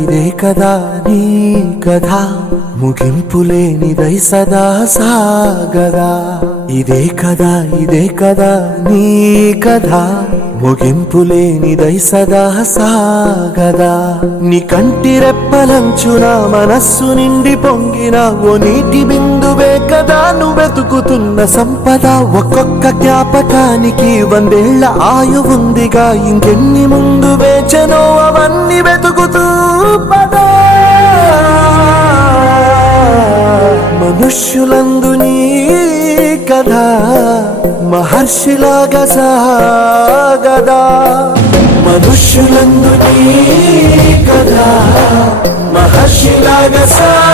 ఇదే కదా నీ కథ ముగింపులేనిదై సదా సాగదా. ఇదే కదా నీ కథ ముగింపులేనిదై సదా సాగదా. నీ కంటి రెప్పలంచున మనస్సు నిండి పొంగిన ఓ నీటి బిందువే కదా నువ్వెతుకుతున్న సంపద. ఒక్కొక్క జ్ఞాపకానికి 100 ఏళ్ల ఆయువుందిగా, ఇంకెన్ని ముందు వేచనో అవన్నీ వెతుకుతూ పదా. మనుష్యులందు నీ కథ మహర్షిలాగా సాగదా. మనుష్యులందు నీ కథ మహర్షిలాగా సాగదా.